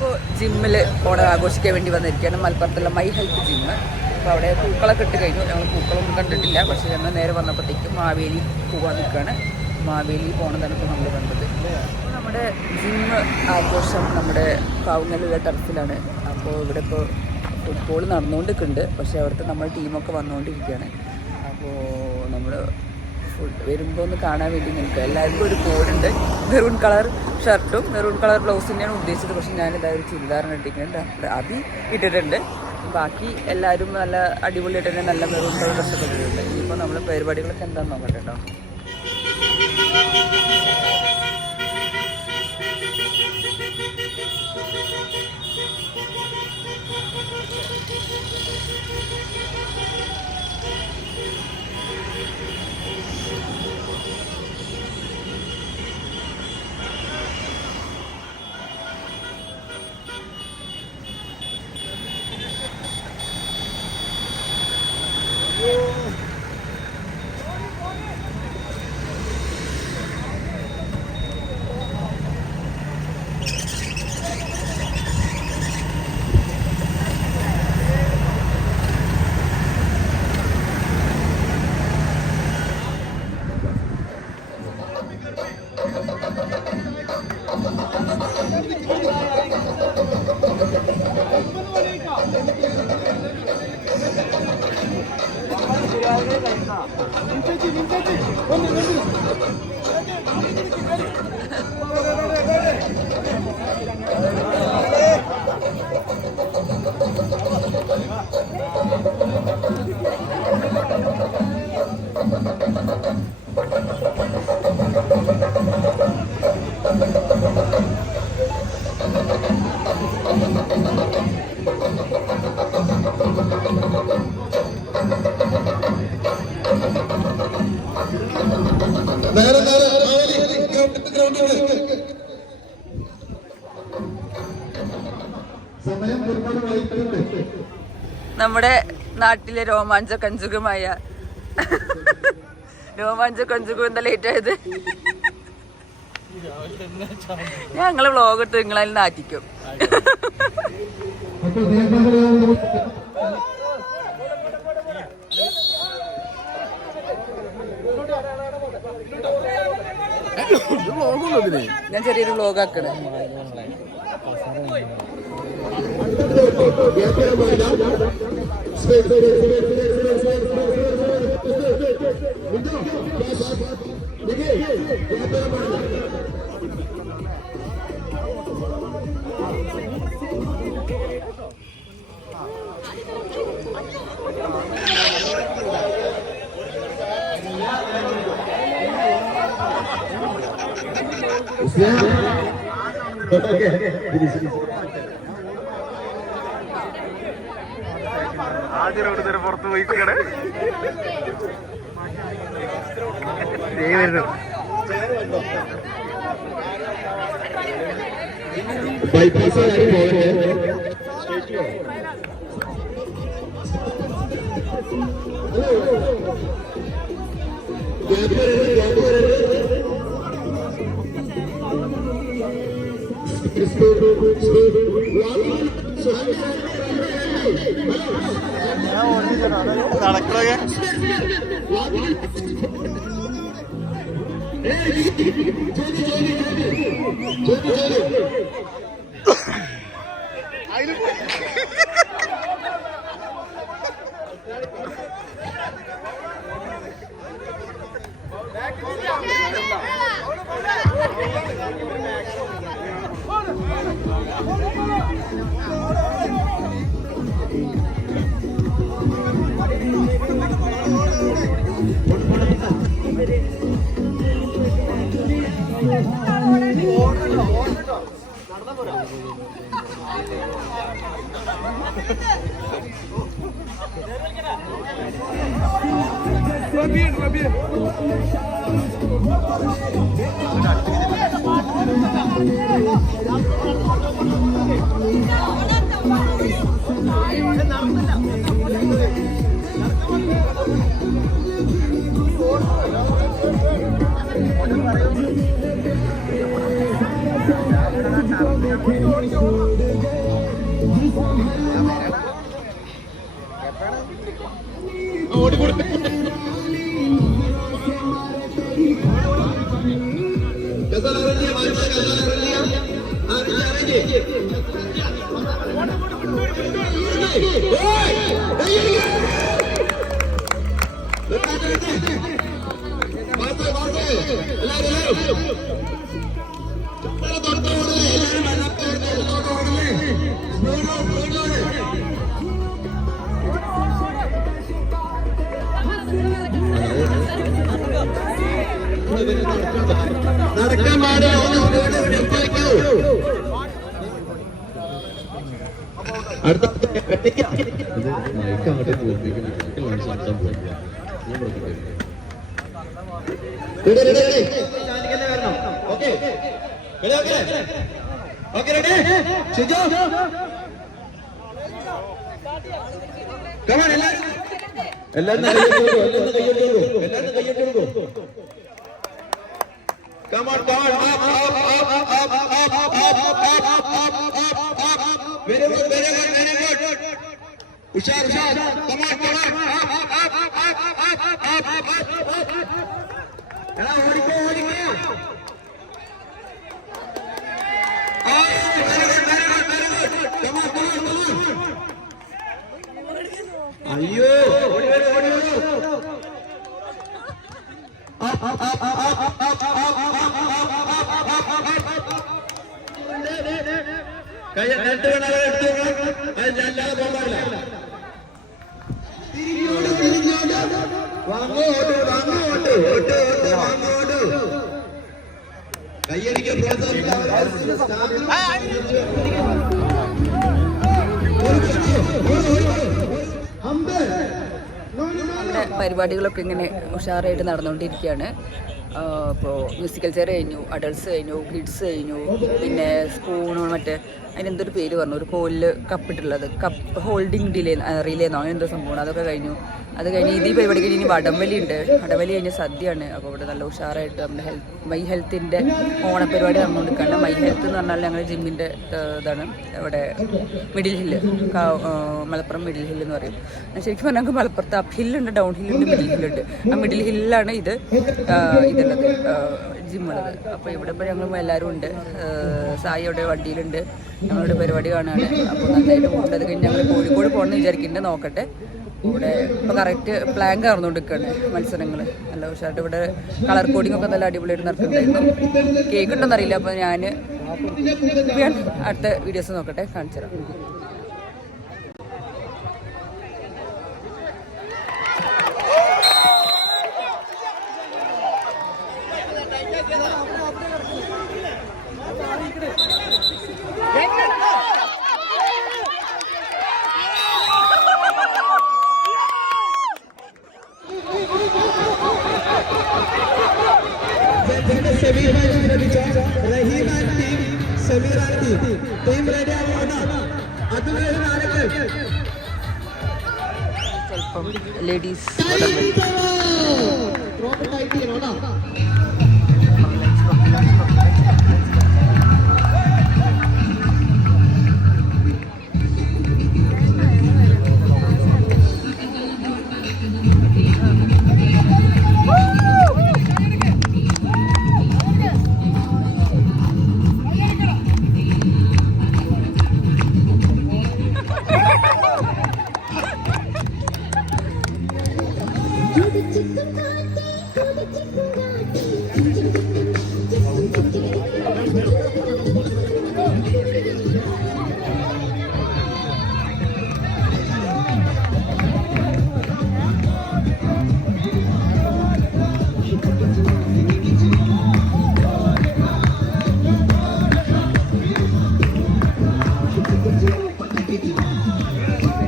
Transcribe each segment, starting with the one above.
നമ്മളിപ്പോൾ ജിമ്മിൽ ഓണം ആഘോഷിക്കാൻ വേണ്ടി വന്നിരിക്കുകയാണ്. മലപ്പുറത്തുള്ള മൈ ഹെൽത്ത് ജിമ്മ്. അപ്പോൾ അവിടെ പൂക്കളൊക്കെ ഇട്ട് കഴിഞ്ഞു. ഞങ്ങൾ പൂക്കളൊന്നും കണ്ടിട്ടില്ല. പക്ഷേ ഞങ്ങൾ നേരെ വന്നപ്പോഴത്തേക്കും മാവേലി പോകാൻ നിൽക്കുകയാണ്. മാവേലി പോകണതാണ് ഇപ്പോൾ നമ്മൾ കണ്ടത്. അപ്പോൾ നമ്മുടെ ജിമ്മ് ആഘോഷം നമ്മുടെ കാവുങ്ങലുള്ള ടർഫിലാണ്. അപ്പോൾ ഇവിടെ ഇപ്പോൾ ഫുട്ബോൾ നടന്നുകൊണ്ടിരിക്കുന്നുണ്ട്. പക്ഷേ അവിടുത്തെ നമ്മൾ ടീമൊക്കെ വന്നുകൊണ്ടിരിക്കുകയാണ്. അപ്പോൾ നമ്മൾ വരുമ്പോൾ ഒന്ന് കാണാൻ വേണ്ടി നിൽക്കുക. എല്ലാവർക്കും ഒരു കോഡുണ്ട്. മെറൂൺ കളർ ഷർട്ടും മെറൂൺ കളർ ബ്ലൗസിൻ്റെയാണ് ഉദ്ദേശിച്ചത്. പക്ഷേ ഞാനിതാ ഒരു ചുരിദാറിന് ഇട്ടിട്ടുണ്ട്. അതി ഇട്ടിട്ടുണ്ട്. ബാക്കി എല്ലാവരും നല്ല അടിപൊളിയായിട്ട് തന്നെ നല്ല മെറൂൺ കളർ ഡ്രസ്സൊക്കെ ഇട്ടിട്ടുണ്ട്. ഇനിയിപ്പോൾ നമ്മൾ പരിപാടികളൊക്കെ എന്താണെന്ന് നോക്കട്ടെ കേട്ടോ. നമ്മുടെ നാട്ടിലെ രോമാഞ്ച കഞ്ചുകമായ എന്താ ലേറ്റ് ആയത്? ഞങ്ങള് വ്ളോഗ് എടുത്ത് നിങ്ങളതിൽ നാറ്റിക്കും. ഞാൻ ചെറിയൊരു വ്ളോഗ് ആക്കണേ. ആദ്യം അവിടെ നേരെ പുറത്ത് പോയിക്കണേ. നടക്കണേ Thank you. നടക്കാൻ എല്ലാരും കയ്യെടുക്കൂ. Come on, come on, up, up, up, up, up, up, up, up, up. Very good, very good, very good. Ushar, Ushar, come on, come on, up, up, up, up, up, up, up, up, up, up. Now, hold it, hold it. Oh, very good, very good, very good. Come on, come on, come on. Ayyo, hold it, hold it, hold it. Up, up, up, up, up, up, up, up, up. പരിപാടികളൊക്കെ ഇങ്ങനെ ഉഷാറായിട്ട് നടന്നുകൊണ്ടിരിക്കുകയാണ്. ഇപ്പോൾ musical chair കഴിഞ്ഞു, adults കഴിഞ്ഞു, kids കഴിഞ്ഞു, പിന്നെ spoon മറ്റേ അതിനെന്തൊരു പേര് പറഞ്ഞു, ഒരു കോലിൽ കപ്പിട്ടുള്ളത്, കപ്പ് ഹോൾഡിങ് റിലേന്നോ അങ്ങനെ എന്തോ സംഭവമാണ്, അതൊക്കെ കഴിഞ്ഞു. അത് കഴിഞ്ഞ് ഈ പരിപാടി കഴിഞ്ഞ് ഇനി വടംവലി ഉണ്ട്. വടംവലി കഴിഞ്ഞ് സദ്യയാണ്. അപ്പോൾ ഇവിടെ നല്ല ഉഷാറായിട്ട് നമ്മുടെ മൈ ഹെൽത്തിൻ്റെ ഓണപ്പരിപാടി നടന്നുകൊണ്ടിരിക്കുകയാണ്. മൈ ഹെൽത്ത് എന്ന് പറഞ്ഞാൽ ഞങ്ങൾ ജിമ്മിൻ്റെ ഇതാണ് ഇവിടെ middle hill, Malappuram middle hill എന്ന് പറയും. ശരിക്കും പറഞ്ഞാൽ ഞങ്ങൾക്ക് മലപ്പുറത്ത് അപ്പ് ഹില്ലുണ്ട്, ഡൗൺ ഹില്ലുണ്ട്, മിഡിൽ ഹില്ലുണ്ട്. ആ മിഡിൽ ഹില്ലിലാണ് ഇതുള്ളത് ജിമ്മുള്ളത്. അപ്പോൾ ഇവിടെ ഇപ്പോൾ ഞങ്ങൾ എല്ലാവരും ഉണ്ട്. സായി അവിടെ വണ്ടിയിലുണ്ട്, ഞങ്ങളുടെ പരിപാടി കാണുകയാണ്. അപ്പോൾ നന്നായിട്ട് പോകുന്നുണ്ട്. അത് കഴിഞ്ഞ് ഞങ്ങൾ കോഴിക്കോട് പോകണമെന്ന് വിചാരിക്കുന്നുണ്ട്, നോക്കട്ടെ. ഇവിടെ ഇപ്പോൾ കറക്റ്റ് പ്ലാൻ കറന്നുകൊണ്ടിരിക്കുകയാണ് മത്സരങ്ങൾ. നല്ല ഉഷാറായിട്ട് ഇവിടെ കളർ കോഡിംഗ് ഒക്കെ നല്ല അടിപൊളിയായിട്ട് നടക്കുന്നുണ്ടായിരുന്നു. കേക്ക് ഉണ്ടോയെന്നറിയില്ല. അപ്പോൾ ഞാൻ അടുത്ത വീഡിയോസ് നോക്കട്ടെ, കാണിച്ചു തരാം. ചിലപ്പം ലേഡീസ്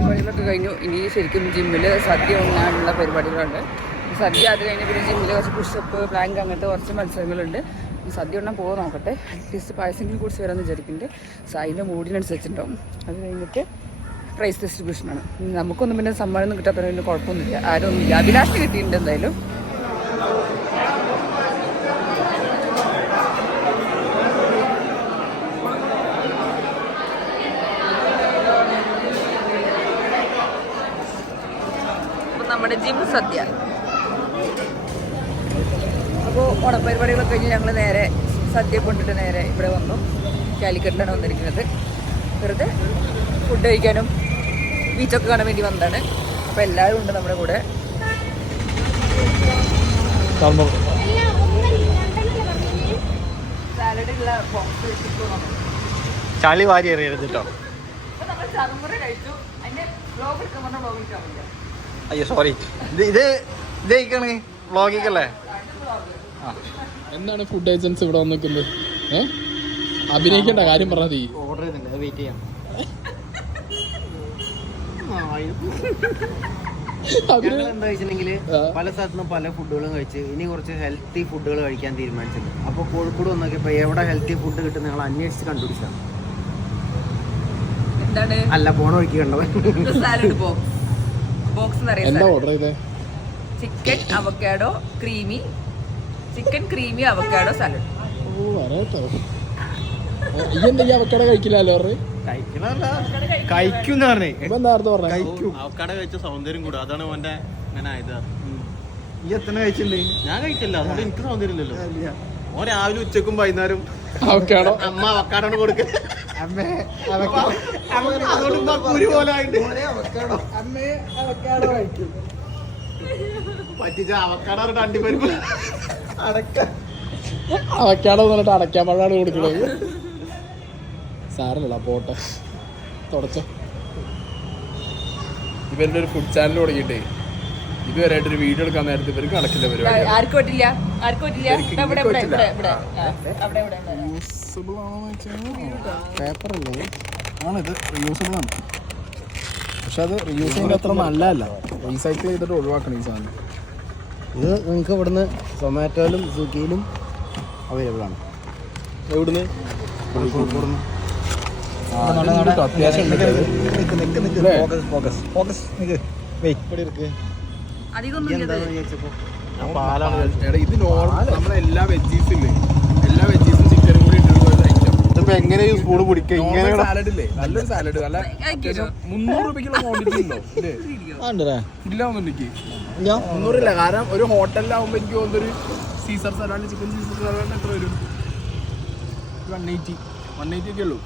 പരിപാടികളൊക്കെ കഴിഞ്ഞു. ഇനി ശരിക്കും ജിമ്മിൽ സദ്യ ഉണ്ണാനുള്ള പരിപാടികളുണ്ട്. സദ്യ അത് കഴിഞ്ഞ് പിന്നെ ജിമ്മിൽ കുറച്ച് പുഷപ്പ്, പ്ലാങ്ക് അങ്ങനത്തെ കുറച്ച് മത്സരങ്ങളുണ്ട്. സദ്യ ഉണ്ണാൻ പോകാൻ നോക്കട്ടെ. അറ്റ്ലീസ്റ്റ് പായസെങ്കിലും കുടിച്ച് വരാമെന്ന് വിചാരിക്കുന്നുണ്ട്. സായിൻ്റെ മൂഡിനനുസരിച്ചുണ്ടാവും. അത് കഴിഞ്ഞിട്ട് പ്രൈസ് ഡിസ്ട്രിബ്യൂഷനാണ്. നമുക്കൊന്നും പിന്നെ സമ്മാനമൊന്നും കിട്ടാത്തതിന് കുഴപ്പമൊന്നുമില്ല, ആരൊന്നുമില്ല. അഭിലാഷിന് കിട്ടിയിട്ടുണ്ട് എന്തായാലും. നമ്മുടെ ജിം സദ്യ. അപ്പോൾ ഓണപ്പരിപാടികളൊക്കെ കഴിഞ്ഞ് ഞങ്ങൾ നേരെ സദ്യ കൊണ്ടിട്ട് നേരെ ഇവിടെ വന്നു. കാലിക്കറ്റിലാണ് വന്നിരിക്കുന്നത്. വെറുതെ ഫുഡ് കഴിക്കാനും ബീച്ചൊക്കെ കാണാൻ വേണ്ടി വന്നതാണ്. അപ്പോൾ എല്ലാവരും ഉണ്ട് നമ്മുടെ കൂടെ. സാലഡുള്ള ബോക്സ് വെച്ചിട്ട് ചളി വാരി എറിയരുത് കേട്ടോ. അപ്പോൾ നമ്മൾ ചറുമുറ കഴിച്ചു. അതിൻ്റെ വ്ലോഗ് എടുക്കാൻ പറഞ്ഞാൽ വ്ലോഗ് എടുക്കാൻ പറ്റില്ല. അയ്യോ സോറി. ഇത് കഴിക്കണേ വ്ളോഗിക്കല്ലേ. എന്താണ് ഫുഡ് ഏജൻസ് ഇവിടെ വന്നിരിക്കുന്നത്? അഭിനയിക്കേണ്ട കാര്യം പറഞ്ഞാൽ മതി. ഓർഡർ ചെയ്തിട്ടുണ്ട്, വെയിറ്റ് ചെയ്യാം. ഞങ്ങൾ എന്താ വെച്ചിട്ടുണ്ടെങ്കിൽ പല സ്ഥലത്തുനിന്നും പല ഫുഡുകളും കഴിച്ച് ഇനി കുറച്ച് ഹെൽത്തി ഫുഡുകൾ കഴിക്കാൻ തീരുമാനിച്ചത്. അപ്പോൾ കോഴിക്കോട് വന്നോക്കിയപ്പോൾ എവിടെ ഹെൽത്തി ഫുഡ് കിട്ടും ഞങ്ങൾ അന്വേഷിച്ച് കണ്ടുപിടിച്ചതാണ്. എന്താണ് അല്ല പോണ വഴിക്ക് കണ്ടത് സാലഡ് ബോക്സ് എന്താ ഓർഡർ ചെയ്തേ? Chicken avocado creamy avocado salad. ഓ വരാട്ടോ. ഇതെന്താ ഈ അവക്കട കഴിക്കില്ലല്ലോ പറഞ്ഞേ? കഴിക്കും പറഞ്ഞേ. ഇപ്പൊ നേരത്തെ പറഞ്ഞ അവക്കട കഴിച്ച സൗന്ദര്യം കൂടെ അതാണ് ഓന്റെ അങ്ങനെ ആയത്. ഈ എത്ര കഴിച്ചിട്ടുണ്ട്? ഞാൻ കഴിച്ചില്ല, അതുകൊണ്ട് എനിക്ക് സൗന്ദര്യം ഇല്ലല്ലോ. ഓൻ രാവിലെ ഉച്ചക്കും വൈകുന്നേരം അവക്കാടോ അമ്മ അവക്കാടാണ് കൊടുക്കുക. പറ്റിച്ച അവക്കാട അണ്ടിപ്പരിപ്പ് അവക്കാടോ എന്നിട്ട് അടയ്ക്കാൻ പഴമാണ് കൊടുക്കണത്. സാരല്ല പോട്ടെ, തുടച്ച. ഇവരുടെ ഒരു ഫുഡ് ചാനൽ തുടങ്ങിയിട്ടേ ഇതുവരെയായിട്ടൊരു വീഡിയോ എടുക്കാൻ നേരത്തെ ഇവർക്ക് നടക്കില്ല പരിപാടി. ആർക്കും പറ്റില്ല. യൂസബിൾ ആണോന്ന് വെച്ചാൽ പേപ്പർ അല്ലേ ആണിത്, റീയൂസബിൾ ആണ്. പക്ഷെ അത് റീയൂസ് ചെയ്യുന്നത് അത്ര നല്ലതല്ല. റീസൈക്കിൾ ചെയ്തിട്ട് ഒഴിവാക്കണം ഈ സാധനം. ഇത് നിങ്ങൾക്ക് ഇവിടുന്ന് സൊമാറ്റോയിലും സ്വിഗ്ഗിയിലും അവൈലബിൾ ആണ്. എവിടുന്ന്? അത്യാവശ്യം ഇത് നമ്മളെ എല്ലാ വെജീസും ഇല്ലേ, എല്ലാ വെജീസും ചിക്കനും കൂടി ഇട്ടിട്ടുള്ള ഐറ്റം. ഇതിപ്പോ എങ്ങനെ ഈ സ്പൂൺ പിടിക്കുക? ഇങ്ങനെ സാലഡ് ഇല്ലേ, നല്ലൊരു സാലഡ്. നല്ല അത്യാവശ്യം 300 രൂപയ്ക്കുള്ള ക്വാണ്ടിറ്റി ഉണ്ടോ? ഇല്ലേ ഇല്ല ഒന്നുണ്ടെങ്കിൽ 300 ഇല്ല. കാരണം ഒരു ഹോട്ടലിലാവുമ്പോ എനിക്ക് തോന്നുന്നൊരു Caesar salad, chicken Caesar salad എത്ര വരും? 180 ഒക്കെ ഉള്ളൂ.